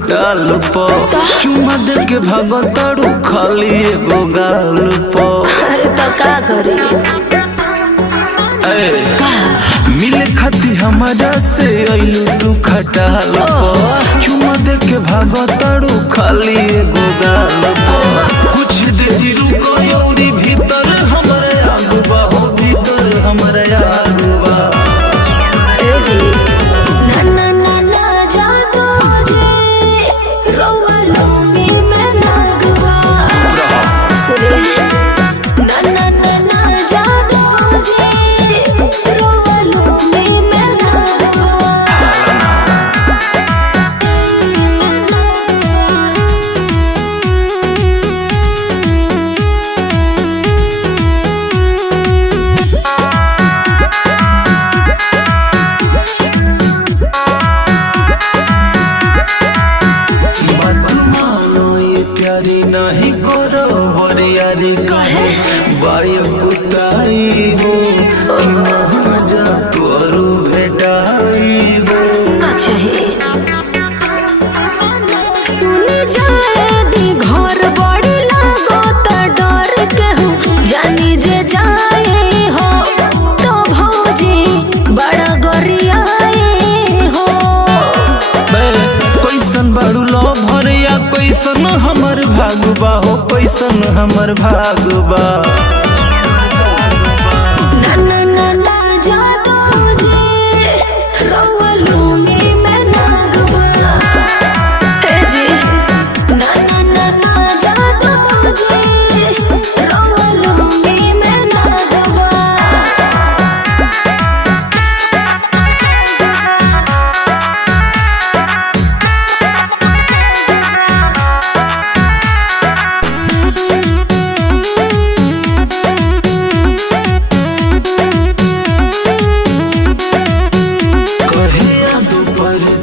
खटाल प चुमा दे के भागताड़ू खाली एगो गाल प। अरे तो का करी मिले खाती हमारा से अइलू तू खटाल प चुमा दे के भागताड़ू खाली एगो गाल प। कुछ देर रुको यौरी भीतर हमरे आगुबा हो भीतर हमरे आगुबा। ए जी ना ना ना ना जादू जी रोवा लोमी में नागवा सुने ना ना ना ना जादू जी रोवा लोमी में नागवा। प्यारी नहीं करो बरियारी कहे बायो कुताई हो जा तोरू भेटाई हो। अच्छा ही सुन जाए दी घर बड़ी लागो त डर के हूँ जानी जे जाए हो तो भौजी बड़ा गरियाए हो। कैसन बाड़ू लो भरिया कैसन हमर भागबा हो कैसन हमर भागबा। ना ना ना ना जादू जी रोवा लूंगी मैं नागवा। ए जी ना ना ना ना जादू जी रोवा लूंगी मैं नागवा।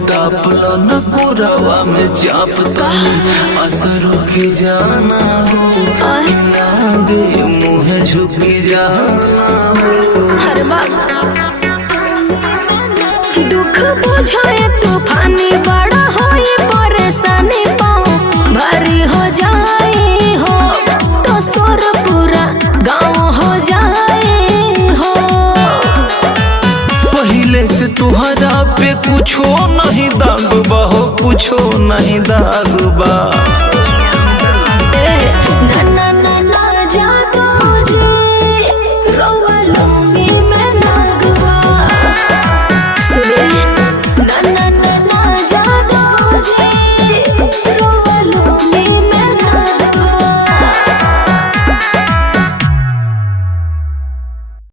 तापलो न कोरावा में चापता असरों की जाना हो आगे मुँह झुकी जाना हो। हर दुख बुझाए तूफानी बड़ा होई परेशानी पाँव भारी हो जाए हो तो सोर पूरा गाँव हो जाए हो। पहले से तुहरा पे कुछो नहीं दागबा हो कुछो नहीं दागबा।